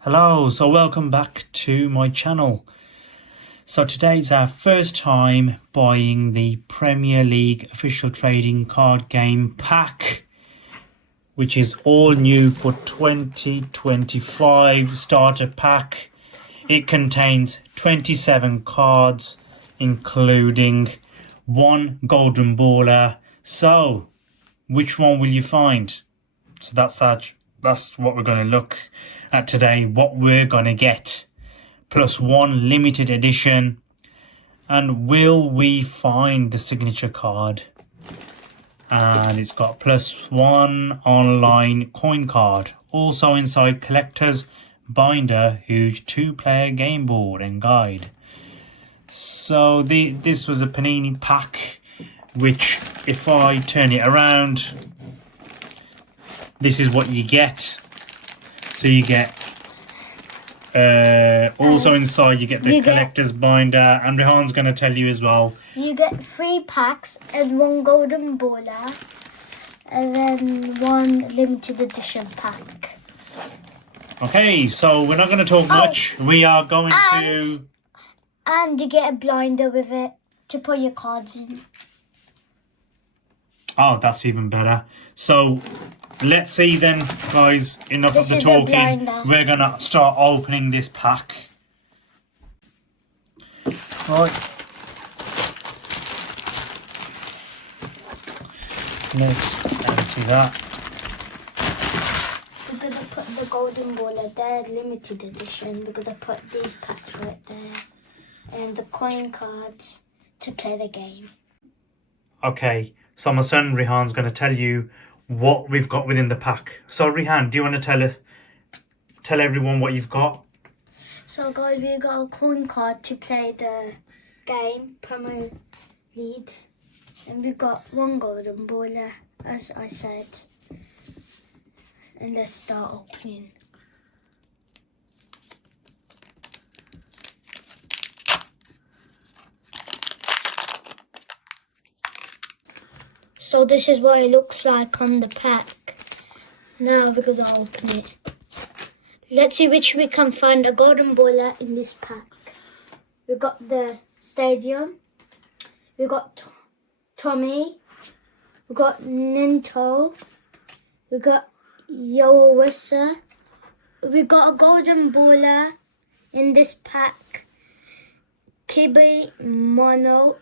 Hello, so welcome back to my channel. So today's our first time buying the Premier League official trading card game pack, which is all new for 2025 starter pack. It contains 27 cards, including one golden baller. So which one will you find? So that's what we're going to look at today, what we're going to get, plus one limited edition. And will we find the signature card? And it's got plus one online coin card. Also inside collector's binder, huge 2-player game board and guide. So this was a Panini pack, which if I turn it around, this is what you get. So you get also inside you get the collector's binder, and Rehan's going to tell you as well. You get 3 packs and 1 golden baller, and then 1 limited edition pack. Okay, so we're not going to talk much. We are going to... And you get a blinder with it to put your cards in. Oh, that's even better. So let's see then, guys, enough of the talking. We're going to start opening this pack. Right. Let's empty that. We're going to put the golden baller there, limited edition. We're going to put these packs right there. And the coin cards to play the game. Okay, so my son Rehan's going to tell you what we've got within the pack. So Rehan, do you want to tell everyone what you've got? So guys, we got a coin card to play the game, Premier League. And we got 1 golden baller, as I said. And let's start opening. So this is what it looks like on the pack. Now we're going to open it. Let's see which we can find a golden baller in this pack. We've got the Stadium. We've got Tommy. We've got Ninto. We've got Yoawisa. We've got a golden baller in this pack. Kibi Monio.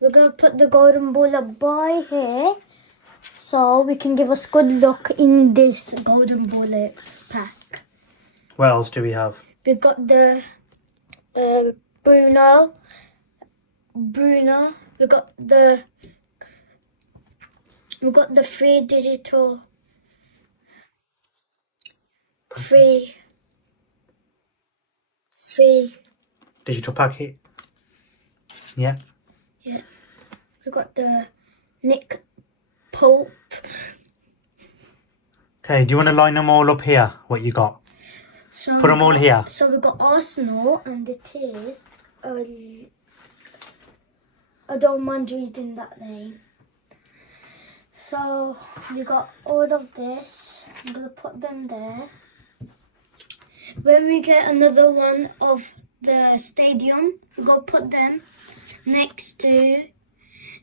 We're going to put the golden baller by here so we can give us good luck in this golden baller pack. What else do we have? We've got the Bruno. We've got the 3 digital. 3 Digital packet. Yeah. Yeah. We've got the Nick Pope. Okay, do you want to line them all up here, what you got? So put them all here. So we've got Arsenal, and it is... I don't mind reading that name. So we got all of this. I'm going to put them there. When we get another one of the Stadium, we're going to put them next to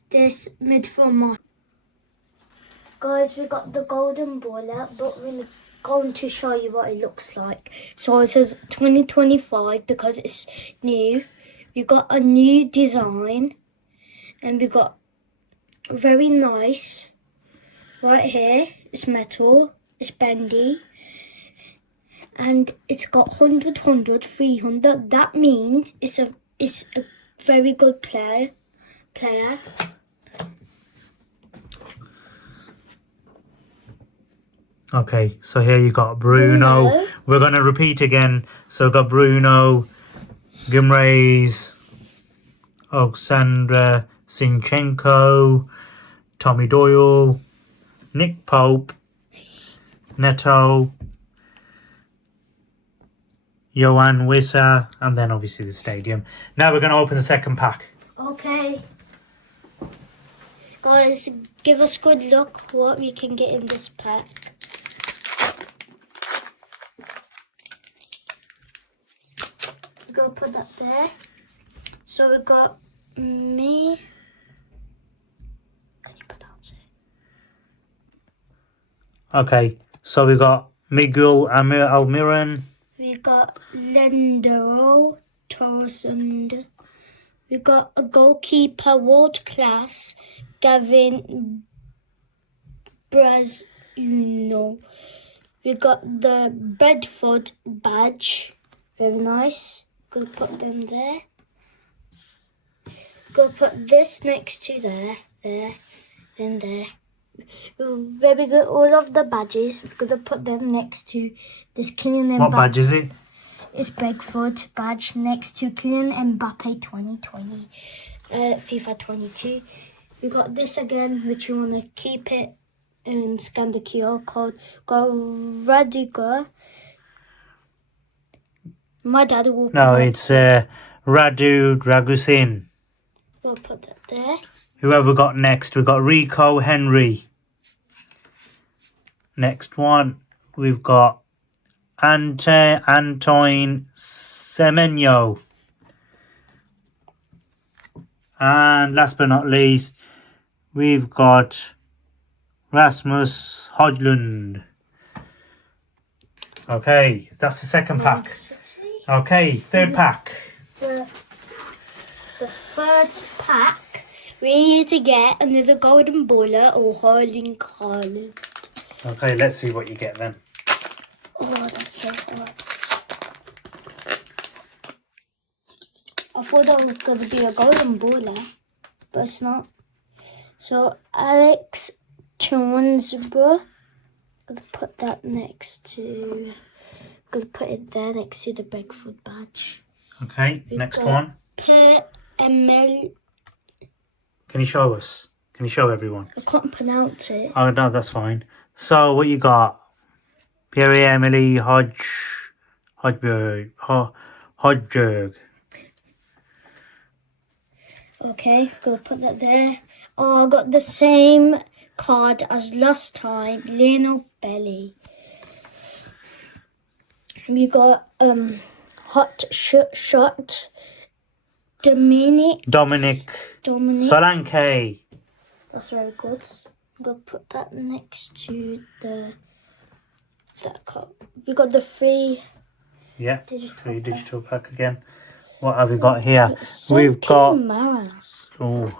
this midfield. Guys, we got the golden baller, but we're going to show you what it looks like. So it says 2025 because it's new. We got a new design, and we got very nice right here. It's metal, it's bendy, and it's got 100, 300. That means it's a very good player. Okay, so here you got Bruno. We're going to repeat again. So we've got Bruno, Gimrays, Oksandra Sinchenko, Tommy Doyle, Nick Pope, Neto, Yoan Wissa, and then obviously the Stadium. Now we're going to open the second pack. Okay. Guys, give us good luck what we can get in this pack. put that there. So we got me. Can you pronounce it? Okay, so we got Miguel Almiron. We got Lendero Torsund. We got a goalkeeper world class, Gavin Brazuno. We got the Bedford badge. Very nice. Gonna put them there. Gonna put this next to there, and there. Where we got all of the badges, we're gonna put them next to this Kylian Mbappe. What badge is it? It's Bedford badge next to Kylian Mbappe 2020, FIFA 22. We got this again, which you wanna keep it and scan the QR code. Got Radiger. My dad will. No, it's Radu Dragusin. We'll put that there. Whoever got next, we've got Rico Henry. Next one, we've got Antoine Semenyo. And last but not least, we've got Rasmus Højlund. Okay, that's the second pack. Okay, third pack. The third pack, we need to get another golden baller or Erling Haaland. Okay, let's see what you get then. Oh, that's so hard. I thought that was going to be a golden baller, but it's not. So, Alex Jonesborough, gonna put that next to, gonna put it there next to the Bedford badge. Okay, next one. Emil. Can you show us? Can you show everyone? I can't pronounce it. Oh, no, that's fine. So, what you got? Pierre-Emile Hodberg. Okay, gonna put that there. Oh, I got the same card as last time, Lionel Belly. We got Hot Shot, Dominic Solanke. That's very good. I'm gonna put that next to that card. We got the free. Yeah, Digital free pack. digital pack again. What have we got here? So We've got. Maras. Oh,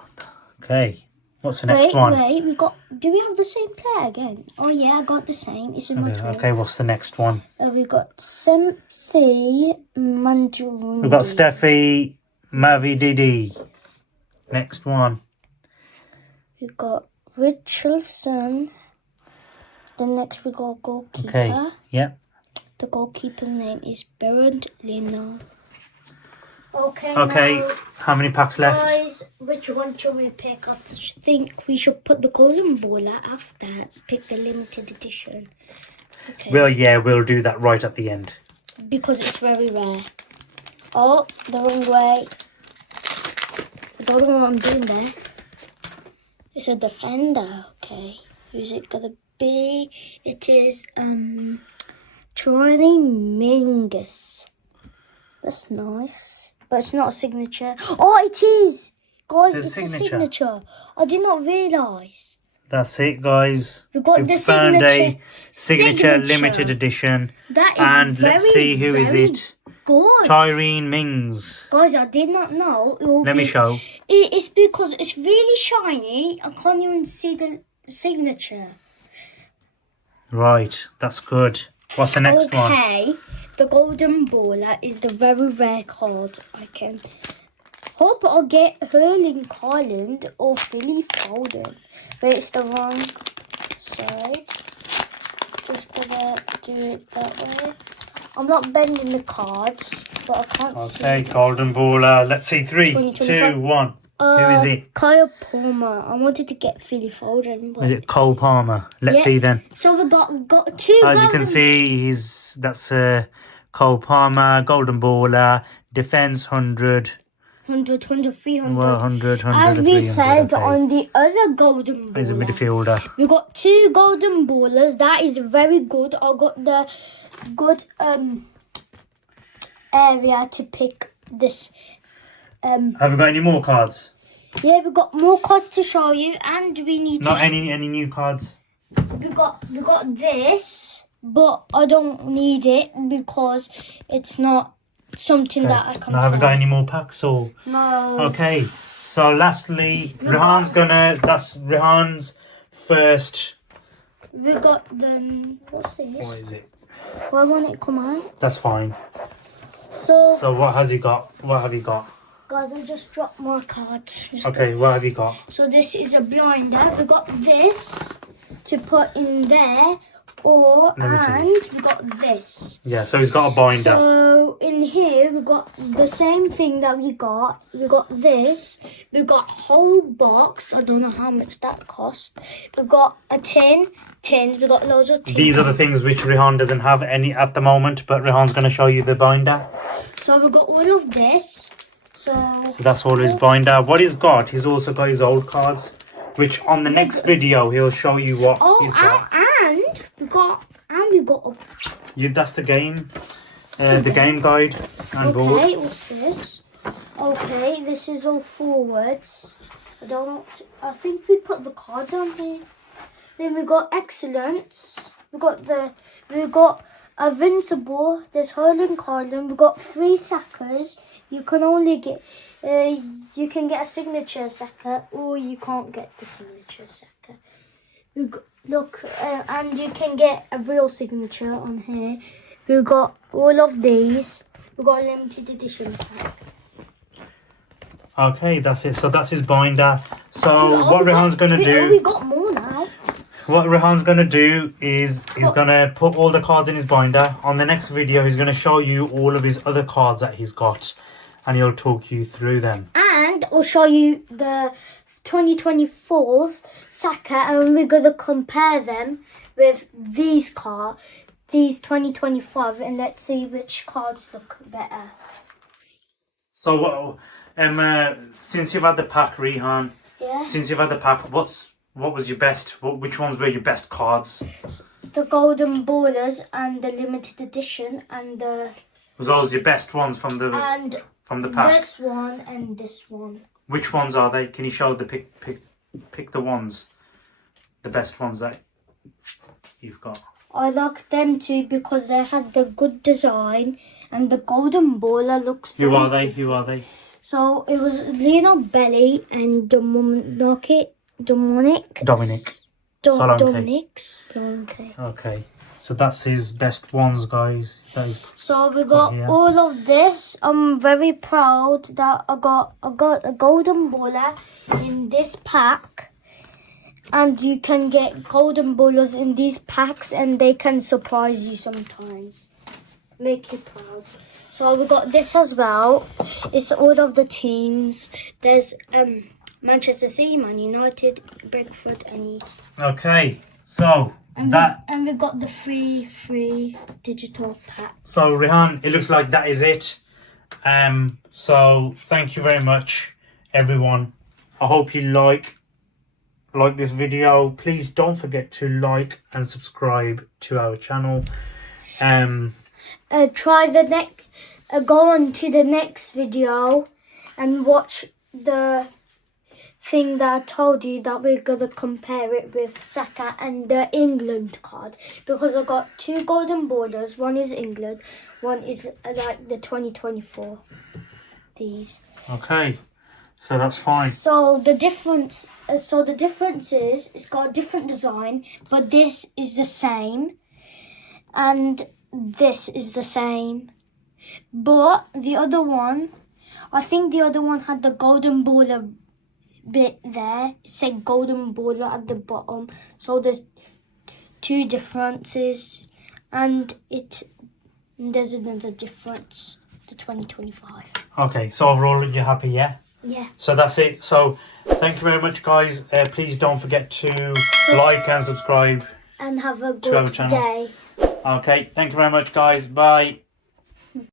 okay. What's the next one? We got. Do we have the same player again? Oh yeah, I got the same. It's in my drawer. Okay, what's the next one? We got Semthi Manjurundi. We've got Steffi Mavididi. Next one. We got Richardson. The next we got goalkeeper. Okay, yeah. The goalkeeper's name is Bernd Leno. Okay. Okay, how many packs left? Guys, which one should we pick? I think we should put the golden baller after. Pick the limited edition. Okay. Well, yeah, we'll do that right at the end. Because it's very rare. Oh, the wrong way. I don't know what I'm doing there. It's a defender. Okay. Who's it gonna be? It is Troy Mingus. That's nice. But it's not a signature. Oh, it is! Guys, it's a signature. I did not realise. That's it, guys. We got We've the found a signature limited edition. That is and very, let's see who is very it. Good. Tyrene Mings. Guys, I did not know. Let me show. It's because it's really shiny. I can't even see the signature. Right, that's good. What's the next one? Okay, the golden baller is the very rare card. I can hope I'll get Erling Haaland or Philly Foden. But it's the wrong side. Just gonna do it that way. I'm not bending the cards, but I can't see. Okay, golden baller. Let's see. 3, 2, 1. Who is it? Kyle Palmer. I wanted to get Philly Foden. But... Is it Cole Palmer? Let's see then. So we got two. As you can see, that's Cole Palmer, golden baller, defense 100. 100, 300. Well, 100, As we 300, said okay. on the other golden baller. He's a midfielder. We got 2 golden ballers. That is very good. I got the good area to pick this. Have we got any more cards? Yeah, we got more cards to show you, and we need Not any new cards. We got this, but I don't need it because it's not something that I can. Now, have we got any more packs or? No. Okay. So lastly, that's Rehan's first. We got the. What's this? What is it? Why won't it come out? That's fine. So what has he got? What have you got? guys, I just dropped more cards. Okay, what have you got? So this is a blinder. We got this to put in there, and we got this. Yeah, so he's got a binder. So in here we got the same thing that we got. We got this. We got whole box. I don't know how much that cost. We got a tins. We got loads of tins. These are the things which Rehan doesn't have any at the moment, but Rehan's going to show you the binder. So we got all of this. So that's all his binder. What he's got, he's also got his old cards, which on the next video he'll show you what he's got. And we got That's the game, the game guide and board. Okay, what's this? Okay, this is all forwards. I don't know. I think we put the cards on here. Then we got excellence. We got invincible. There's Hurling Carlin. We got 3 sackers. You can only get you can get a signature sacker, or you can't get the signature sacker. And you can get a real signature on here. We got all of these. We got a limited edition pack. Okay, that's it. So that's his binder. So what Rehan's going to do... We got more now. What Rehan's going to do is he's going to put all the cards in his binder. On the next video, he's going to show you all of his other cards that he's got. And he'll talk you through them. And I'll show you the 2024 Saka, and we're going to compare them with these 2025, and let's see which cards look better. So, since you've had the pack, Rehan, since you've had the pack, what was your best? Which ones were your best cards? The Golden Ballers and the limited edition, and the. Was those your best ones from the pack? This one and this one. Which ones are they? Can you show the pick the ones, the best ones that you've got? I like them too because they had the good design, and the Golden Baller looks. Who are they? So it was Lionel Belly and Dominic. Solanke. Okay. So that's his best ones, guys. So we got all of this. I'm very proud that I got a Golden Baller in this pack. And you can get Golden Ballers in these packs, and they can surprise you sometimes. Make you proud. So we got this as well. It's all of the teams. There's Manchester City, Man United, Brentford, and Okay, so we got the free digital pack. So Rehan, it looks like that is it. So thank you very much, everyone. I hope you like this video. Please don't forget to like and subscribe to our channel. Go on to the next video and watch the thing that I told you that we're gonna compare it with Saka and the England card, because I got 2 Golden Borders. One is England, one is like the 2024. These. Okay. So that's fine. So the difference is it's got a different design, but this is the same, and this is the same. But the other one, I think the other one had the Golden Baller bit there. It said Golden Baller at the bottom. So there's 2 differences, and there's another difference. The 2025. Okay. So overall, you're happy, yeah? Yeah. So that's it. So thank you very much, guys. Please don't forget to like and subscribe. And have a good day. Okay. Thank you very much, guys. Bye.